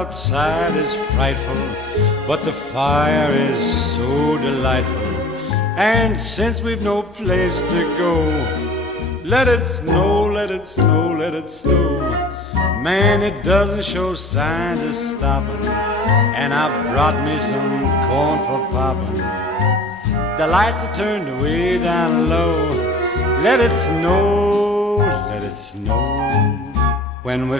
outside is frightful, but the fire is so delightful. And since we've no place to go, let it snow, let it snow, let it snow. Man, it doesn't show signs of stopping, and I brought me some corn for popping. The lights are turned way down low. Let it snow, let it snow. When we